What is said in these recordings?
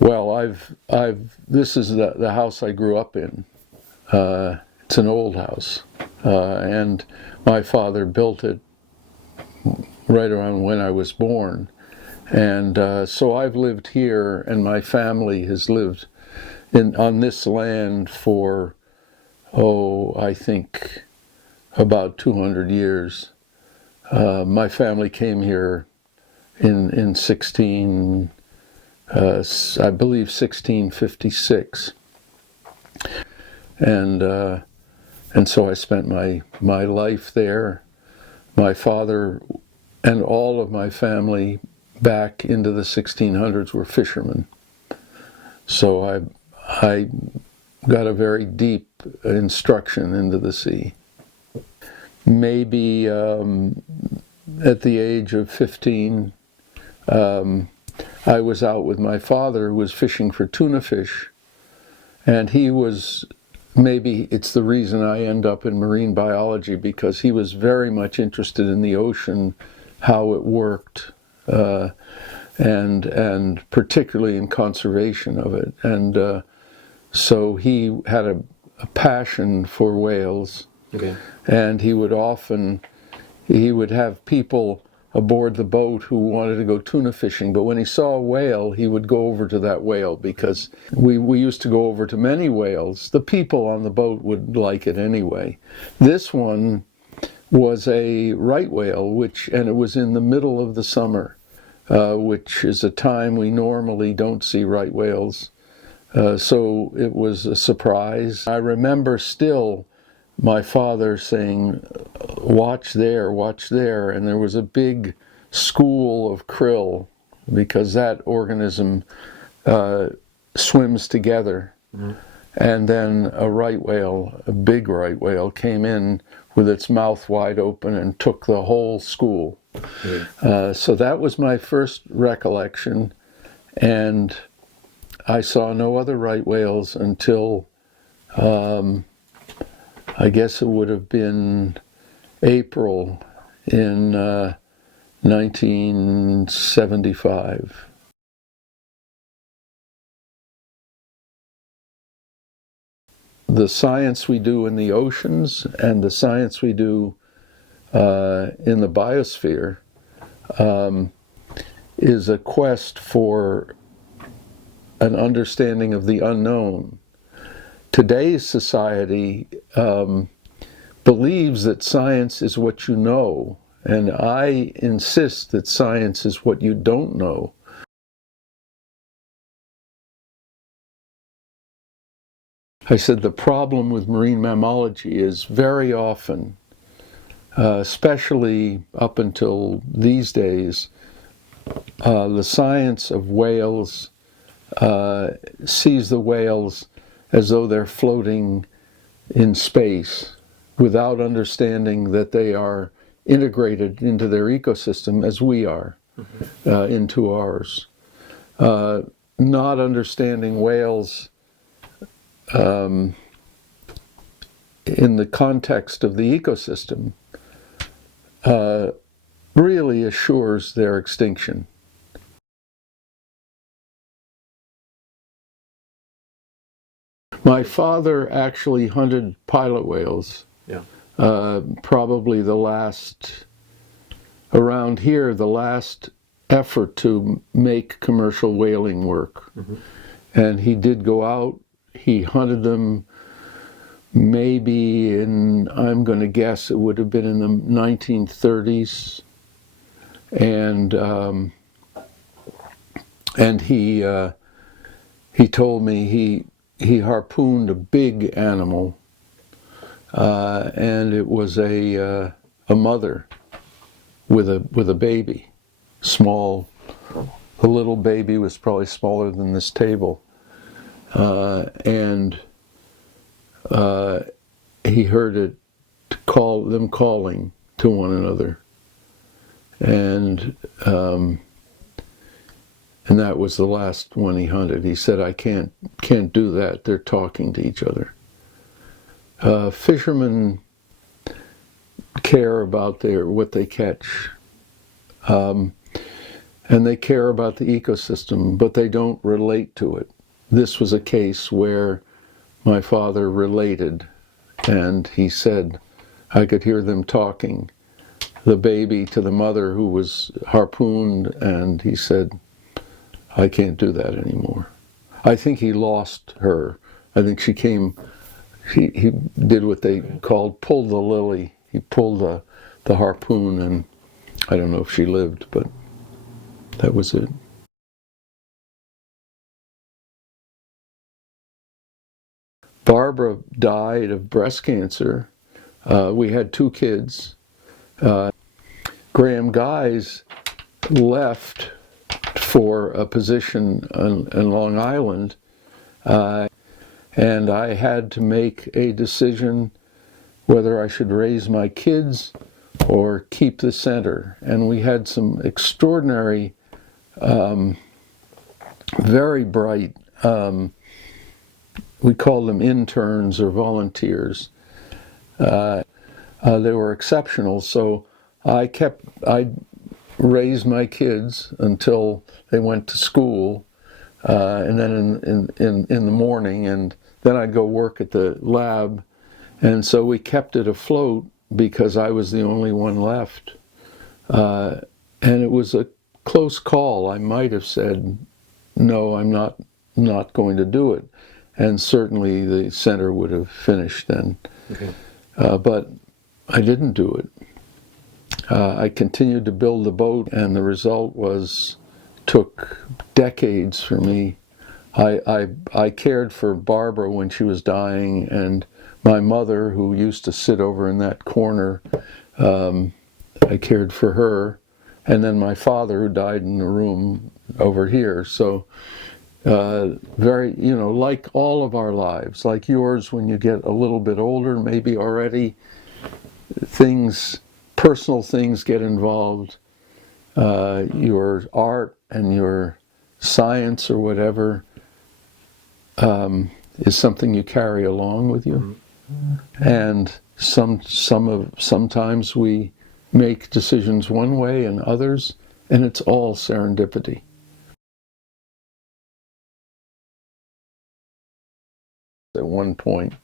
Well, this is the house I grew up in. It's an old house, and my father built it right around when I was born. And so I've lived here, and my family has lived on this land for, I think about 200 years. My family came here in 16, I believe 1656, and so I spent my life there. My father and all of my family back into the 1600s were fishermen, so I got a very deep instruction into the sea. Maybe at the age of 15, I was out with my father, who was fishing for tuna fish, and maybe it's the reason I end up in marine biology, because he was very much interested in the ocean, how it worked, and particularly in conservation of it. And so he had a passion for whales. Okay. And he would have people aboard the boat who wanted to go tuna fishing, but when he saw a whale, he would go over to that whale, because we used to go over to many whales. The people on the boat would like it anyway. This one was a right whale, and it was in the middle of the summer, which is a time we normally don't see right whales. So it was a surprise. I remember still my father saying, watch there, and there was a big school of krill, because that organism swims together. Mm-hmm. And then a big right whale, came in with its mouth wide open and took the whole school. Mm-hmm. So that was my first recollection, and I saw no other right whales until I guess it would have been April in 1975. The science we do in the oceans and the science we do in the biosphere is a quest for an understanding of the unknown. Today's society believes that science is what you know, and I insist that science is what you don't know. I said the problem with marine mammalogy is very often, especially up until these days, the science of whales sees the whales as though they're floating in space, without understanding that they are integrated into their ecosystem as we are, mm-hmm. Into ours. Not understanding whales in the context of the ecosystem really assures their extinction. My father actually hunted pilot whales. Yeah. Probably around here, the last effort to make commercial whaling work. Mm-hmm. And he did go out, he hunted them maybe I'm going to guess it would have been in the 1930s. And he told me he harpooned a big animal, and it was a mother with a baby, small. The little baby was probably smaller than this table, and he heard them calling to one another, and that was the last one he hunted. He said, "I can't do that. They're talking to each other." Fishermen care about what they catch, and they care about the ecosystem, but they don't relate to it. This was a case where my father related, and he said, I could hear them talking, the baby to the mother who was harpooned, and he said, I can't do that anymore. I think he lost her. I think she came, he did what they called pull the lily. He pulled the harpoon, and I don't know if she lived, but that was it. Barbara died of breast cancer. We had 2 kids. Graham Guys left for a position in Long Island, and I had to make a decision whether I should raise my kids or keep the center. And we had some extraordinary, very bright, we called them interns or volunteers. They were exceptional, so I raised my kids until they went to school, and then in the morning, and then I'd go work at the lab, and so we kept it afloat because I was the only one left, and it was a close call. I might have said, no, I'm not going to do it, and certainly the center would have finished then. Okay. But I didn't do it. I continued to build the boat, and the result took decades for me. I cared for Barbara when she was dying, and my mother, who used to sit over in that corner, I cared for her, and then my father, who died in the room over here. So very, like all of our lives, like yours, when you get a little bit older, maybe already personal things get involved. Your art and your science or whatever is something you carry along with you. And sometimes we make decisions one way and others, and it's all serendipity. At one point,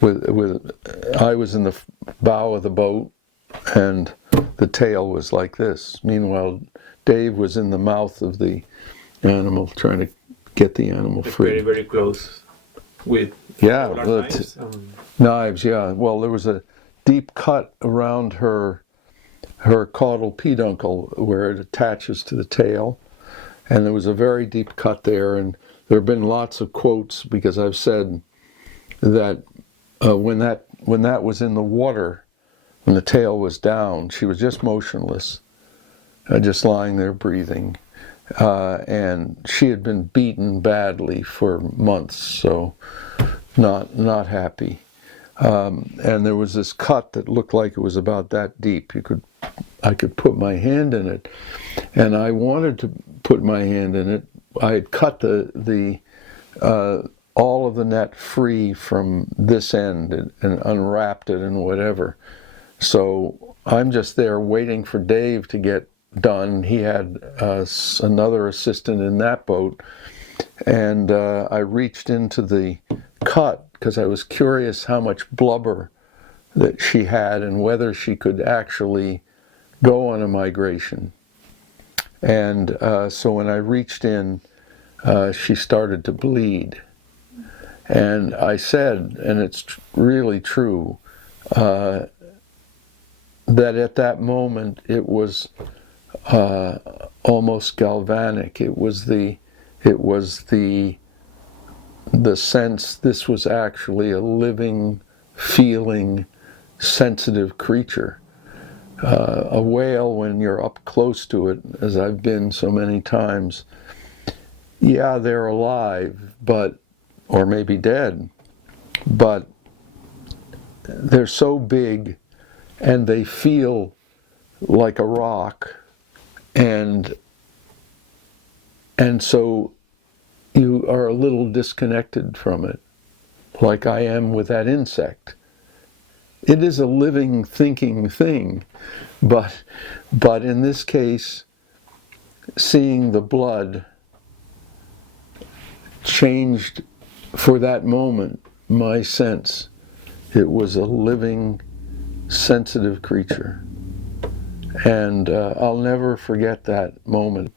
I was in the bow of the boat, and the tail was like this. Meanwhile, Dave was in the mouth of the animal, trying to get the animal free. Very, very close with knives. Knives, yeah. Well, there was a deep cut around her caudal peduncle where it attaches to the tail, and there was a very deep cut there. And there have been lots of quotes, because I've said that when that was in the water, when the tail was down, she was just motionless, just lying there breathing. And she had been beaten badly for months, so not happy. And there was this cut that looked like it was about that deep. I could put my hand in it, and I wanted to put my hand in it. I had cut all of the net free from this end and unwrapped it and whatever. So I'm just there waiting for Dave to get done. He had another assistant in that boat, and I reached into the cut because I was curious how much blubber that she had and whether she could actually go on a migration. And so when I reached in, she started to bleed. And I said, and it's really true, that at that moment it was almost galvanic. It was the sense this was actually a living, feeling, sensitive creature. A whale, when you're up close to it, as I've been so many times, yeah, they're alive, or maybe dead, but they're so big and they feel like a rock, and so you are a little disconnected from it, like I am with that insect. It is a living, thinking thing, but in this case, seeing the blood changed for that moment my sense. It was a living, sensitive creature. And I'll never forget that moment.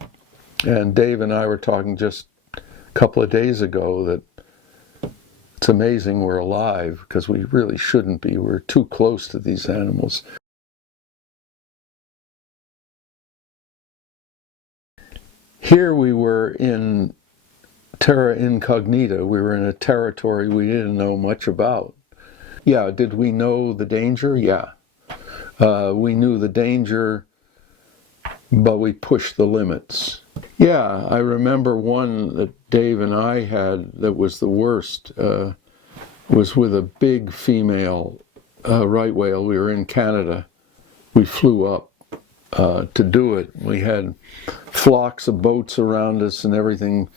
And Dave and I were talking just a couple of days ago that it's amazing we're alive, because we really shouldn't be. We're too close to these animals. Here we were in terra incognita. We were in a territory we didn't know much about. Yeah, did we know the danger? Yeah. We knew the danger, but we pushed the limits. Yeah, I remember one that Dave and I had that was the worst, was with a big female right whale. We were in Canada. We flew up to do it. We had flocks of boats around us and everything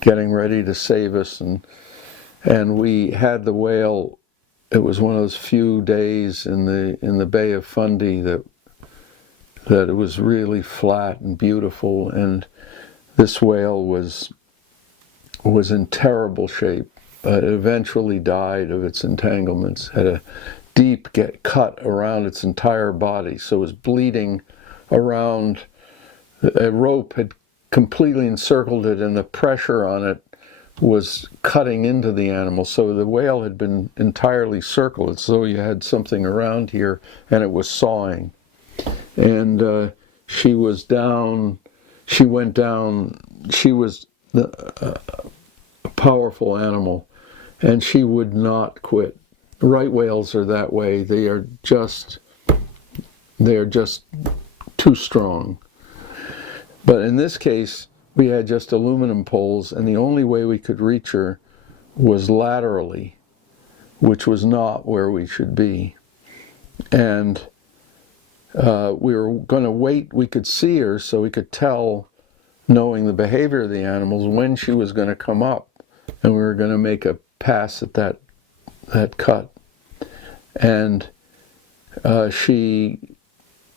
getting ready to save us, and we had the whale. It was one of those few days in the Bay of Fundy that it was really flat and beautiful, and this whale was in terrible shape. It eventually died of its entanglements, had a deep cut around its entire body, so it was bleeding around. A rope had completely encircled it, and the pressure on it was cutting into the animal. So the whale had been entirely circled, so you had something around here, and it was sawing. And she was down, she went down, she was a powerful animal, and she would not quit. Right whales are that way. They are just too strong. But in this case, we had just aluminum poles, and the only way we could reach her was laterally, which was not where we should be. And we were going to wait. We could see her, so we could tell, knowing the behavior of the animals, when she was going to come up, and we were going to make a pass at that cut. And she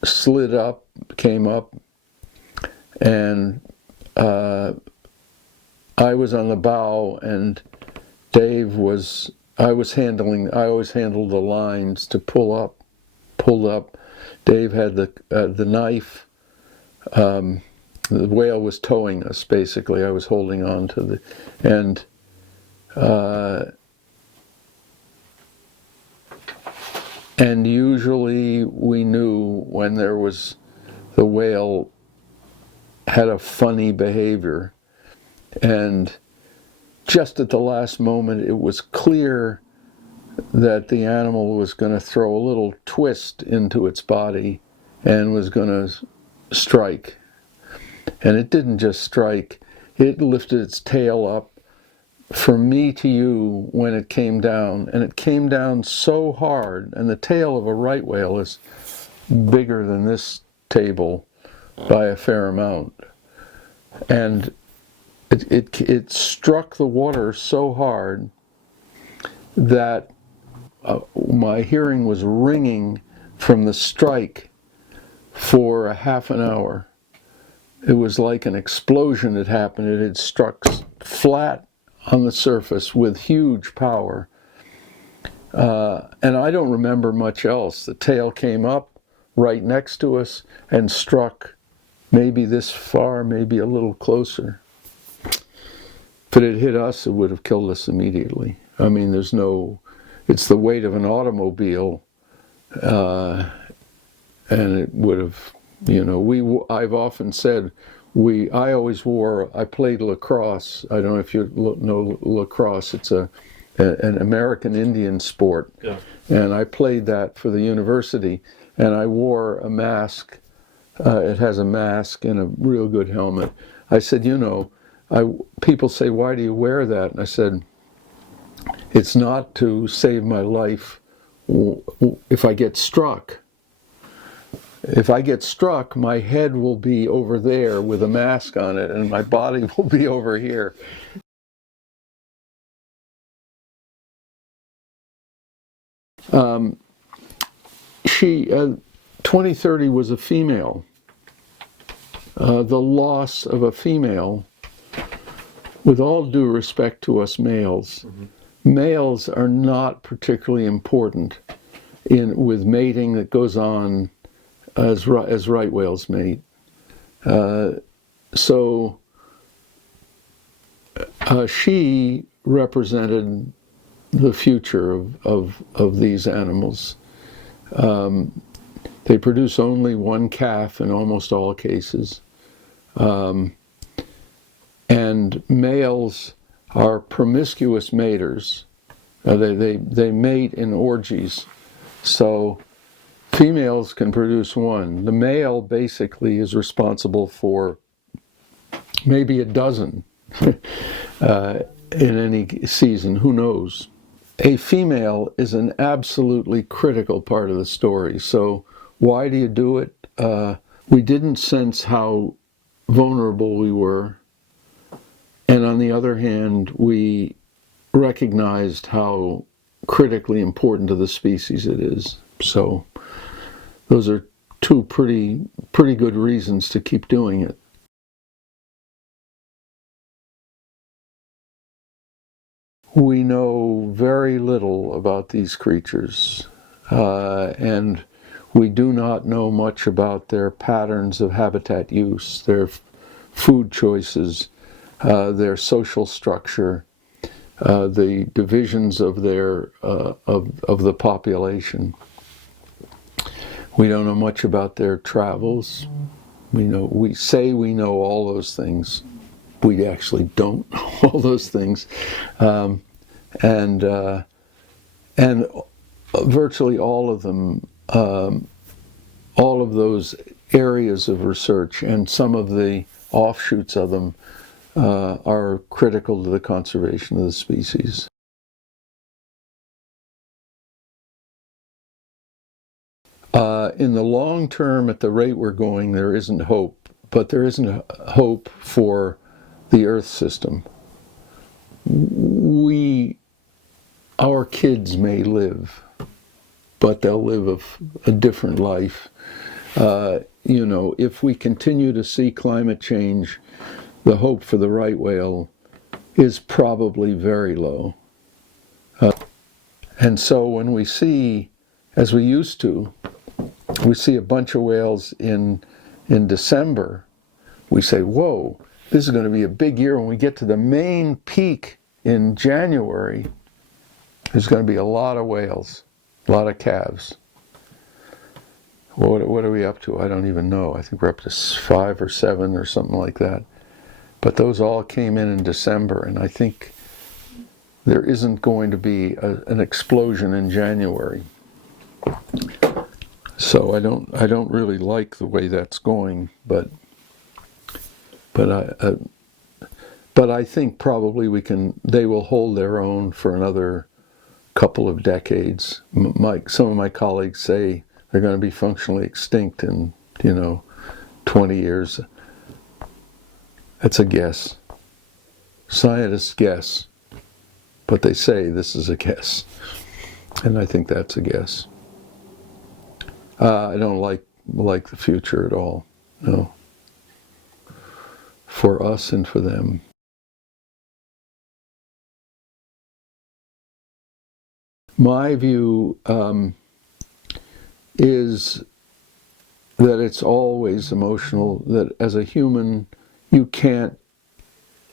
slid up, came up, and I was on the bow, and Dave was, I always handled the lines to pulled up. Dave had the knife. The whale was towing us, basically. I was holding on to and usually we knew when the whale had a funny behavior. And just at the last moment, it was clear that the animal was going to throw a little twist into its body and was going to strike. And it didn't just strike, it lifted its tail up from me to you when it came down. And it came down so hard, and the tail of a right whale is bigger than this table by a fair amount. And it struck the water so hard that my hearing was ringing from the strike for a half an hour. It was like an explosion had happened. It had struck flat on the surface with huge power. And I don't remember much else. The tail came up right next to us and struck maybe this far, maybe a little closer. If it had hit us, it would have killed us immediately. I mean, it's the weight of an automobile, and it would have, I've often said, I played lacrosse. I don't know if you know lacrosse. It's an American Indian sport. Yeah. And I played that for the university, and I wore a mask. It has a mask and a real good helmet. I said, people say, why do you wear that? And I said, it's not to save my life if I get struck. If I get struck, my head will be over there with a mask on it, and my body will be over here. She, 2030 was a female. the loss of a female, with all due respect to us males, males are not particularly important with mating that goes on as right whales mate. So she represented the future of these animals. They produce only one calf in almost all cases. And males are promiscuous maters. They mate in orgies. So females can produce one. The male basically is responsible for maybe a dozen in any season, who knows. A female is an absolutely critical part of the story. So why do you do it? We didn't sense how vulnerable we were. And on the other hand, we recognized how critically important to the species it is. So those are two pretty good reasons to keep doing it. We know very little about these creatures, and we do not know much about their patterns of habitat use, their food choices, their social structure, the divisions of their of the population. We don't know much about their travels. We say we know all those things. We actually don't know all those things, and virtually all of them, all of those areas of research and some of the offshoots of them are critical to the conservation of the species. In the long term, at the rate we're going, there isn't hope, but there isn't hope for the Earth system. Our kids may live, but they'll live a different life. If we continue to see climate change, the hope for the right whale is probably very low. And so when we see, as we used to, we see a bunch of whales in December, we say, whoa, this is going to be a big year. When we get to the main peak in January, there's going to be a lot of whales, a lot of calves. What are we up to? I don't even know. I think we're up to 5 or 7 or something like that. But those all came in December, and I think there isn't going to be an explosion in January. So I don't really like the way that's going, but I think probably they will hold their own for another couple of decades. Some of my colleagues say they're going to be functionally extinct in 20 years. That's a guess. Scientists guess, but they say this is a guess, and I think that's a guess. I don't like the future at all. No. For us and for them. My view is that it's always emotional, that as a human, you can't,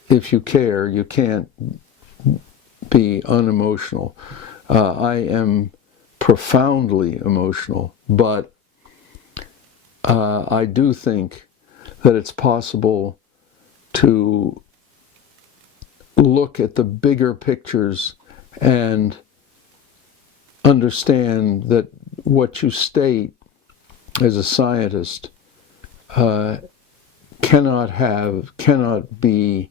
if you care, you can't be unemotional. I am profoundly emotional, but I do think that it's possible to look at the bigger pictures and understand that what you state as a scientist cannot be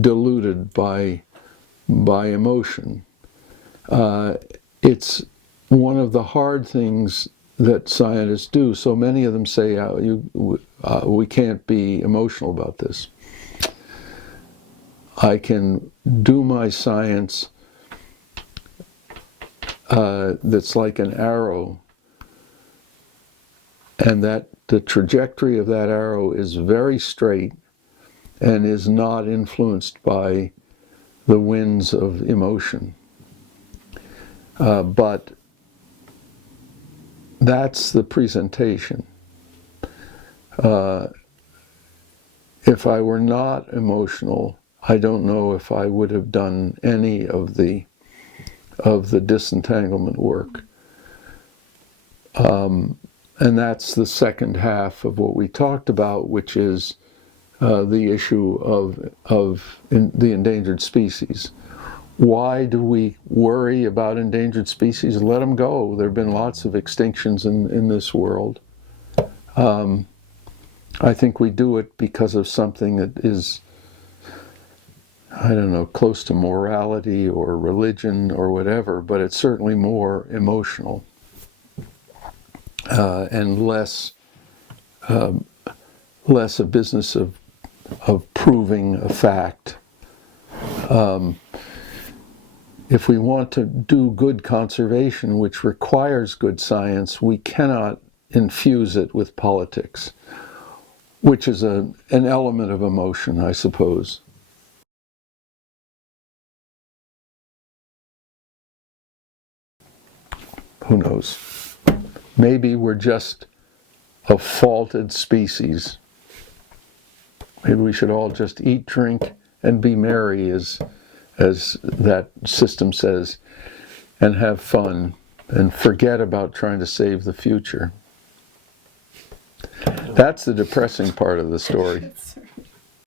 diluted by emotion. It's one of the hard things that scientists do. So many of them say, we can't be emotional about this. I can do my science that's like an arrow and that the trajectory of that arrow is very straight and is not influenced by the winds of emotion. But that's the presentation. If I were not emotional, I don't know if I would have done any of the disentanglement work. And that's the second half of what we talked about, which is the issue of the endangered species. Why do we worry about endangered species? Let them go. There have been lots of extinctions in this world. I think we do it because of something that is, I don't know, close to morality or religion or whatever, but it's certainly more emotional and less a business of proving a fact. If we want to do good conservation, which requires good science, we cannot infuse it with politics, which is an element of emotion, I suppose. Who knows? Maybe we're just a faulted species. Maybe we should all just eat, drink, and be merry, as that system says, and have fun, and forget about trying to save the future. That's the depressing part of the story.